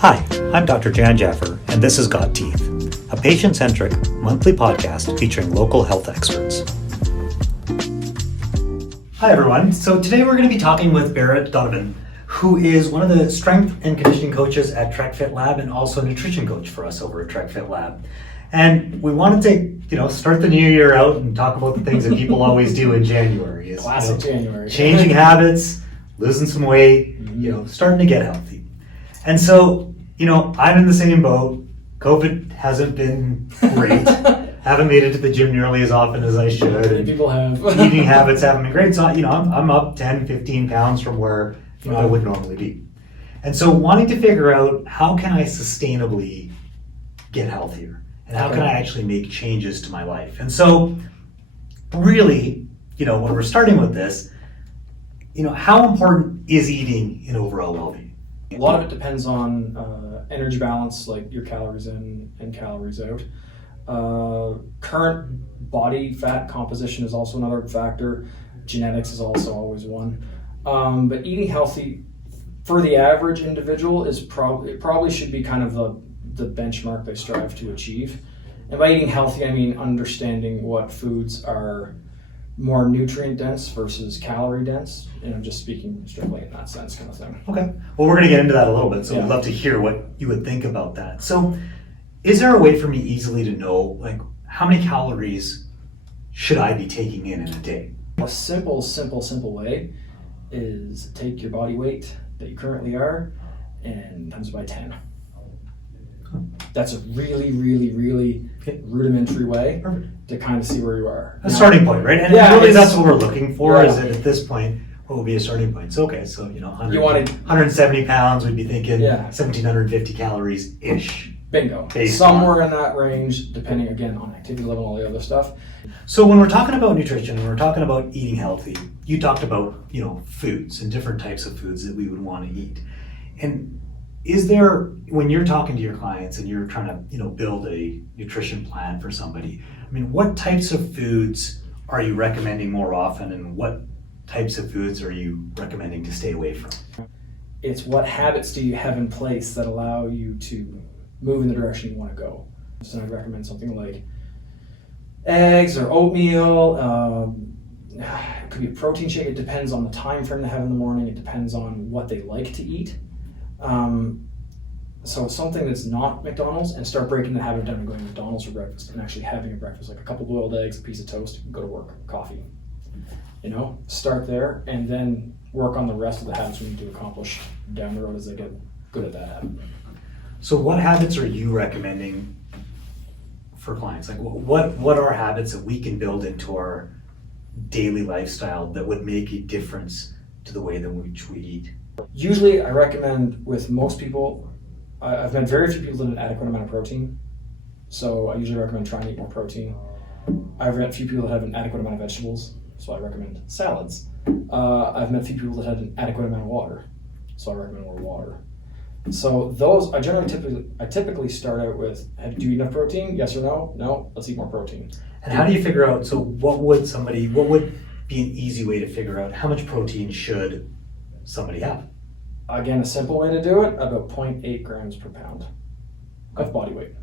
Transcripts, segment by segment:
Hi, I'm Dr. Jan Jaffer, and this is GotTeeth, a patient-centric monthly podcast featuring local health experts. Hi everyone, so today we're going to be talking with Barrett Donovan, who is one of the strength and conditioning coaches at TREC Fit Lab and also a nutrition coach for us over at TREC Fit Lab. And we wanted to, start the new year out and talk about the things that people always do in January. Classic January. Changing habits, losing some weight, starting to get healthy. And so, I'm in the same boat. COVID hasn't been great. Haven't made it to the gym nearly as often as I should. And people have. Eating habits haven't been great. So, I'm up 10, 15 pounds from where I would normally be. And so wanting to figure out how can I sustainably get healthier? And how can I actually make changes to my life? And so really, when we're starting with this, how important is eating in overall well-being? A lot of it depends on energy balance, like your calories in and calories out. Current body fat composition is also another factor. Genetics is also always one. But eating healthy for the average individual is probably should be kind of the benchmark they strive to achieve. And by eating healthy, I mean understanding what foods are more nutrient dense versus calorie dense, just speaking strictly in that sense kind of thing. Okay. Well, we're going to get into that a little bit, so We'd love to hear what you would think about that. So is there a way for me easily to know, how many calories should I be taking in a day? A simple way is take your body weight that you currently are and times it by 10. That's a really rudimentary way to kind of see where you are. A starting point, right? And really that's what we're looking for, is that at this point, what would be a starting point? So, 170 pounds, we'd be thinking 1,750 calories-ish. Bingo. Somewhere in that range, depending, again, on activity level and all the other stuff. So when we're talking about nutrition, when we're talking about eating healthy, you talked about, foods and different types of foods that we would want to eat. And is there, when you're talking to your clients and you're trying to, build a nutrition plan for somebody, what types of foods are you recommending more often, and what types of foods are you recommending to stay away from? It's what habits do you have in place that allow you to move in the direction you want to go. So I'd recommend something like eggs or oatmeal. It could be a protein shake. It depends on the time frame they have in the morning. It depends on what they like to eat. So something that's not McDonald's, and start breaking the habit down and going to McDonald's for breakfast and actually having a breakfast, like a couple boiled eggs, a piece of toast, go to work, coffee. Start there and then work on the rest of the habits we need to accomplish down the road as they get good at that habit. So what habits are you recommending for clients? What are habits that we can build into our daily lifestyle that would make a difference to the way in which we eat? Usually I recommend, with most people, I've met very few people that have an adequate amount of protein. So I usually recommend trying to eat more protein. I've met a few people that have an adequate amount of vegetables, so I recommend salads. I've met a few people that had an adequate amount of water, so I recommend more water. So those, I typically start out with, do you eat enough protein? Yes or no? No, let's eat more protein. And how do you figure out, so what would be an easy way to figure out how much protein should somebody have? Again, a simple way to do it, about 0.8 grams per pound of body weight.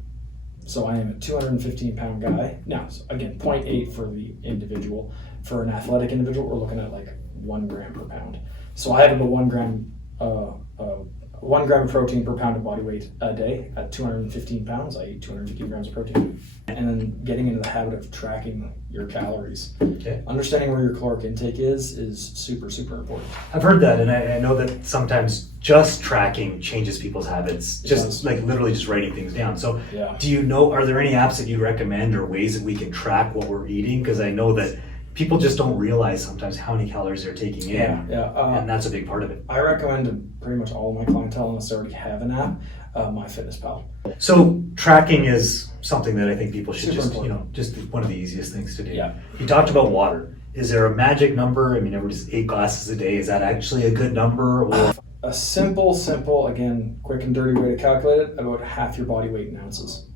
So I am a 215 pound guy. Now, again, 0.8 for the individual. For an athletic individual, we're looking at 1 gram per pound. So I have about 1 gram of protein per pound of body weight a day. At 215 pounds, I eat 250 grams of protein. And then getting into the habit of tracking your calories. Okay. Understanding where your caloric intake is super important. I've heard that, and I know that sometimes just tracking changes people's habits, literally just writing things down. So do you know, are there any apps that you recommend or ways that we can track what we're eating? Because I know that people just don't realize sometimes how many calories they're taking in, and that's a big part of it. I recommend to pretty much all of my clientele, unless they already have an app, MyFitnessPal. So tracking is something that I think people should just one of the easiest things to do. Yeah. You talked about water. Is there a magic number? Everybody's 8 glasses a day. Is that actually a good number? Or a simple, again, quick and dirty way to calculate it, about half your body weight in ounces.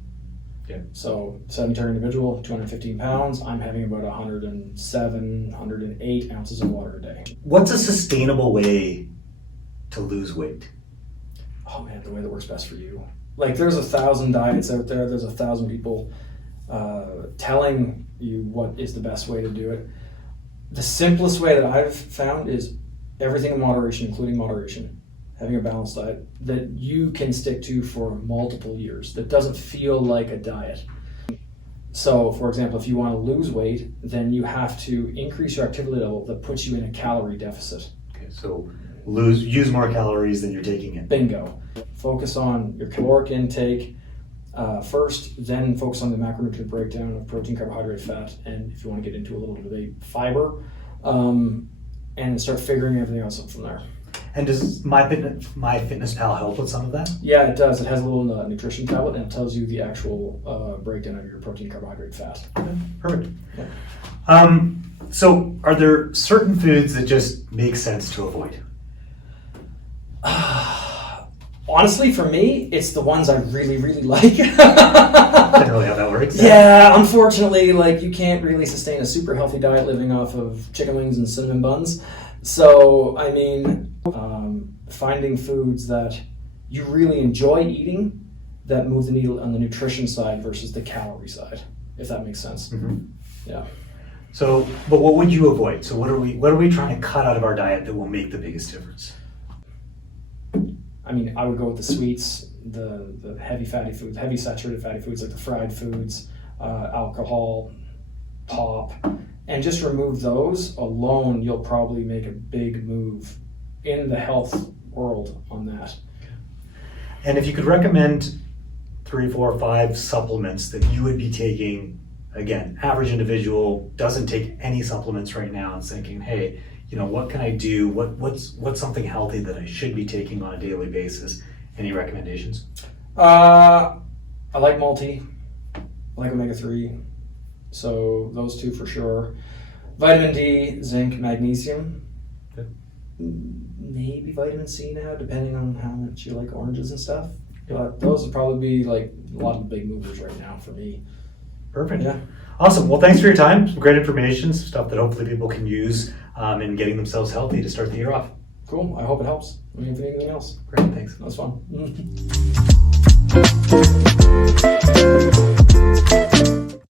Yeah. So sedentary individual, 215 pounds, I'm having about 107, 108 ounces of water a day. What's a sustainable way to lose weight? oh man, the way that works best for you. Like there's 1,000 diets out there. There's 1,000 people telling you what is the best way to do it. The simplest way that I've found is everything in moderation, including moderation. Having a balanced diet that you can stick to for multiple years, that doesn't feel like a diet. So, for example, if you want to lose weight, then you have to increase your activity level that puts you in a calorie deficit. Okay, so use more calories than you're taking in. Bingo. Focus on your caloric intake first, then focus on the macronutrient breakdown of protein, carbohydrate, fat, and if you want to get into a little bit of fiber, and start figuring everything else up from there. And does MyFitnessPal help with some of that? Yeah, it does. It has a little nutrition tablet, and it tells you the actual breakdown of your protein, carbohydrate, fat. Okay, perfect. Yeah. So are there certain foods that just make sense to avoid? Honestly, for me, it's the ones I really, really like. Generally how that works. Yeah, unfortunately, like you can't really sustain a super healthy diet living off of chicken wings and cinnamon buns. So, I mean, finding foods that you really enjoy eating that move the needle on the nutrition side versus the calorie side, if that makes sense. Mm-hmm. Yeah. So, but what would you avoid? So what are we trying to cut out of our diet that will make the biggest difference? I mean, I would go with the sweets, the heavy fatty foods, heavy saturated fatty foods like the fried foods, alcohol, pop, and just remove those alone. You'll probably make a big move in the health world on that. And if you could recommend 3, 4, 5 supplements that you would be taking, again, average individual doesn't take any supplements right now and thinking, hey, you know, what can I do? What's something healthy that I should be taking on a daily basis? Any recommendations? I like multi. I like omega-3. So those two for sure. Vitamin D, zinc, magnesium. Good. Maybe vitamin C now, depending on how much you like oranges and stuff. But those would probably be like a lot of the big movers right now for me. Perfect. Yeah. Awesome. Well, thanks for your time. Some great information, some stuff that hopefully people can use in getting themselves healthy to start the year off. Cool. I hope it helps. I mean, if anything else. Great. Thanks. That was fun.